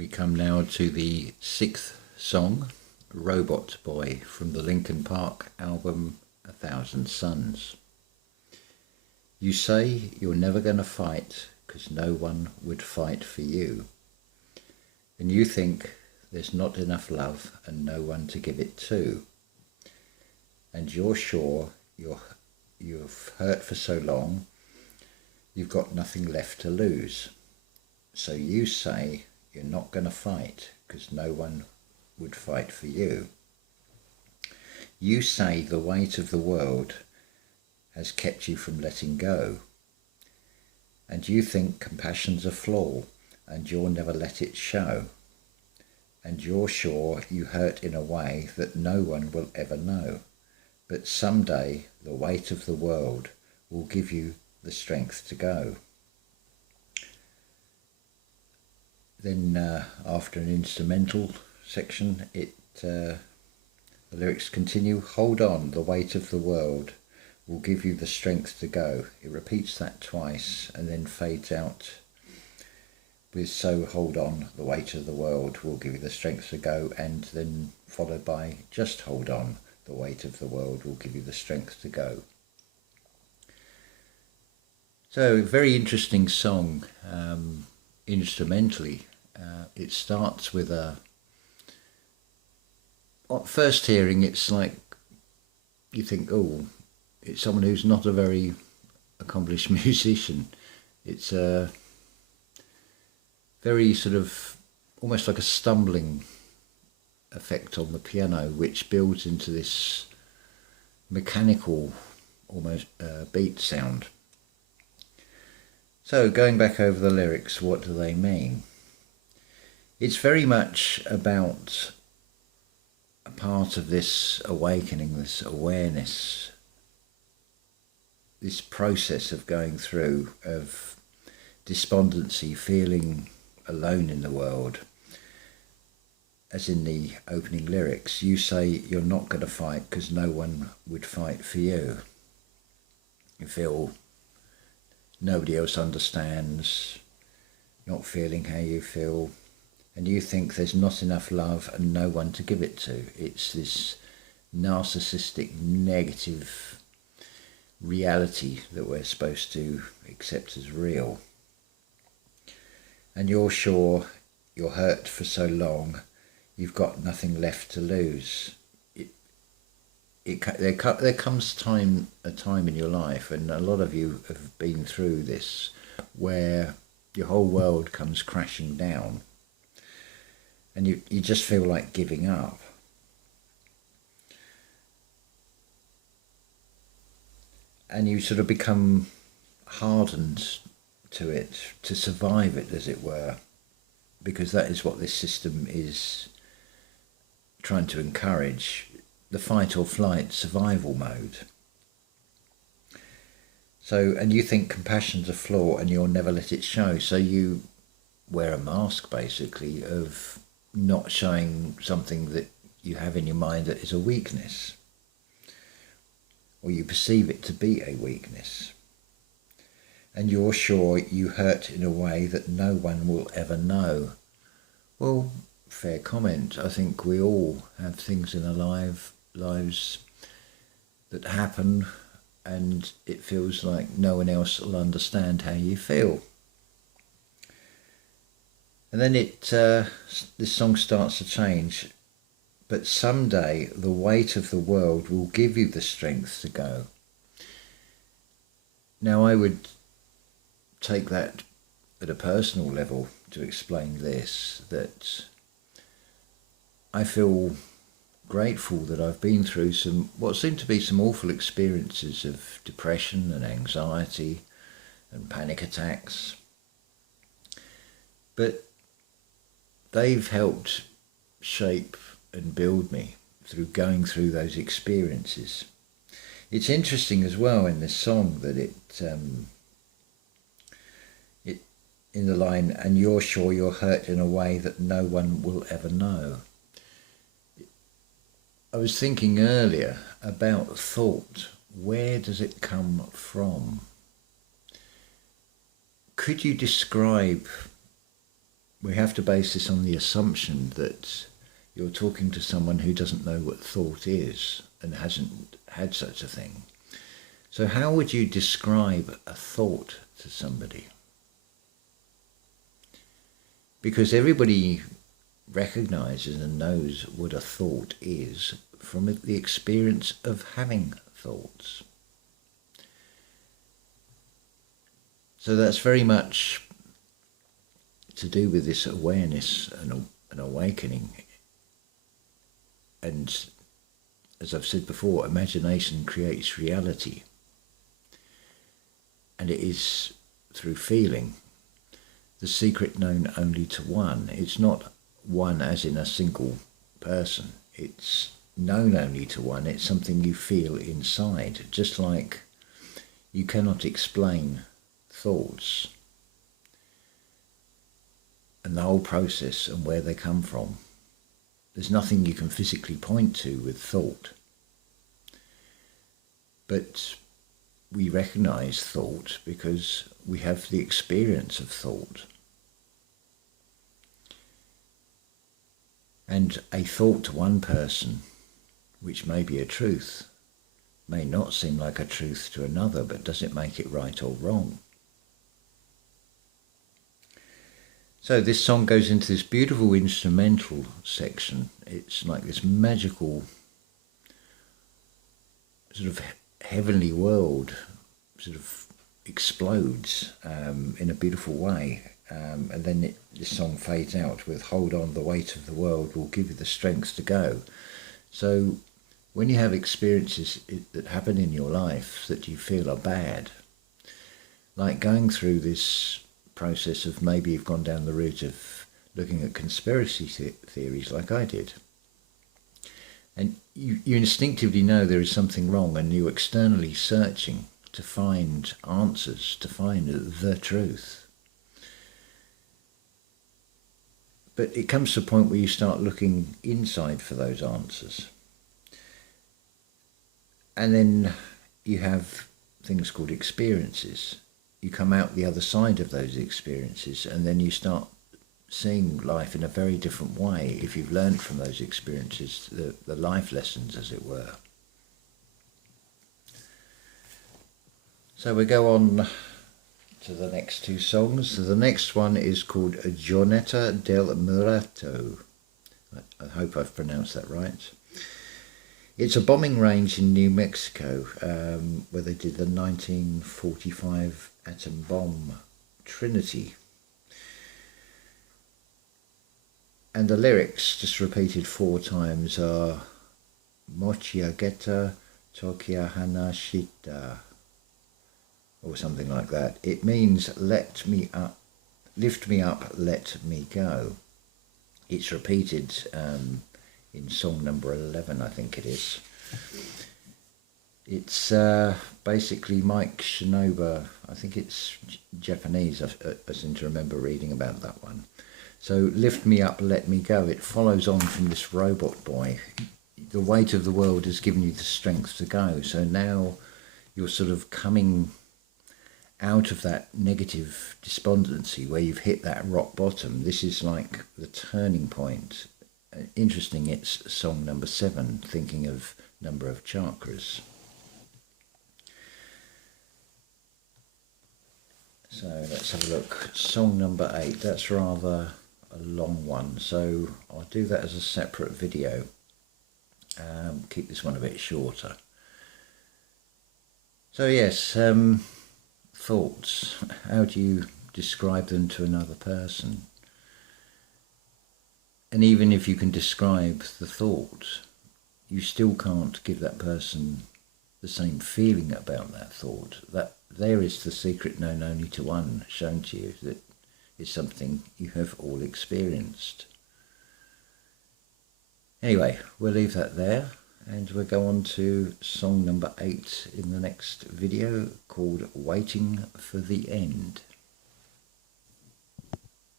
We come now to the sixth song, Robot Boy, from the Linkin Park album A Thousand Suns. You say you're never going to fight because no one would fight for you. And you think there's not enough love and no one to give it to. And you're sure you've hurt for so long, you've got nothing left to lose. So you say you're not going to fight because no one would fight for you. You say the weight of the world has kept you from letting go. And you think compassion's a flaw and you'll never let it show. And you're sure you hurt in a way that no one will ever know. But someday the weight of the world will give you the strength to go. Then after an instrumental section, the lyrics continue. Hold on, the weight of the world will give you the strength to go. It repeats that twice and then fades out with so hold on, the weight of the world will give you the strength to go, and then followed by just hold on, the weight of the world will give you the strength to go. So, very interesting song instrumentally. It starts with at first hearing, it's like you think, oh, it's someone who's not a very accomplished musician. It's a very sort of almost like a stumbling effect on the piano, which builds into this mechanical, almost beat sound. So going back over the lyrics, what do they mean? It's very much about a part of this awakening, this awareness, this process of going through, of despondency, feeling alone in the world. As in the opening lyrics, you say you're not going to fight because no one would fight for you. You feel nobody else understands, not feeling how you feel, and you think there's not enough love and no one to give it to. It's this narcissistic, negative reality that we're supposed to accept as real. And you're sure you're hurt for so long, you've got nothing left to lose. There comes a time in your life, and a lot of you have been through this, where your whole world comes crashing down and you just feel like giving up. And you sort of become hardened to it, to survive it, as it were, because that is what this system is trying to encourage, the fight or flight survival mode. So, and you think compassion's a flaw and you'll never let it show, so you wear a mask basically of not showing something that you have in your mind that is a weakness, or you perceive it to be a weakness. And you're sure you hurt in a way that no one will ever know. Well, fair comment. I think we all have things in our lives that happen and it feels like no one else will understand how you feel. And then this song starts to change. But someday the weight of the world will give you the strength to go. Now I would take that at a personal level to explain this, that I feel grateful that I've been through what seem to be some awful experiences of depression and anxiety and panic attacks. But they've helped shape and build me through going through those experiences. It's interesting as well in this song that it in the line, and you're sure you're hurt in a way that no one will ever know. I was thinking earlier about thought. Where does it come from? Could you describe we have to base this on the assumption that you're talking to someone who doesn't know what thought is and hasn't had such a thing. So how would you describe a thought to somebody? Because everybody recognizes and knows what a thought is from the experience of having thoughts. So that's very much to do with this awareness and awakening. And as I've said before, imagination creates reality. And it is through feeling, the secret known only to one. It's not one as in a single person. It's known only to one. It's something you feel inside, just like you cannot explain thoughts and the whole process and where they come from. There's nothing you can physically point to with thought. But we recognize thought because we have the experience of thought. And a thought to one person, which may be a truth, may not seem like a truth to another, but does it make it right or wrong? So this song goes into this beautiful instrumental section. It's like this magical sort of heavenly world sort of explodes in a beautiful way. And then this song fades out with "Hold on, the weight of the world will give you the strength to go." So when you have experiences that happen in your life that you feel are bad, like going through this process of maybe you've gone down the route of looking at conspiracy theories like I did, and you instinctively know there is something wrong, and you're externally searching to find answers, to find the truth. But it comes to a point where you start looking inside for those answers. And then you have things called experiences. You come out the other side of those experiences, and then you start seeing life in a very different way if you've learned from those experiences, the life lessons, as it were. So we go on to the next two songs. So the next one is called Jornata Del Muerto. I hope I've pronounced that right. It's a bombing range in New Mexico where they did the 1945 atom bomb Trinity. And the lyrics, just repeated 4 times, are Mochiageta Tokia Hanashita, or something like that. It means let me up, lift me up, let me go. It's repeated in song number 11, I think it is. It's basically Mike Shinoda, I think it's Japanese, I seem to remember reading about that one. So lift me up, let me go. It follows on from this robot boy. The weight of the world has given you the strength to go. So now you're sort of coming out of that negative despondency where you've hit that rock bottom. This is like the turning point. Interesting, it's song number 7, thinking of number of chakras. So let's have a look. Song number 8, that's rather a long one, so I'll do that as a separate video. Keep this one a bit shorter. So yes, thoughts. How do you describe them to another person? And even if you can describe the thought, you still can't give that person the same feeling about that thought. That there is the secret known only to one, shown to you, that is something you have all experienced. Anyway, we'll leave that there, and we'll go on to song number 8 in the next video, called Waiting for the End.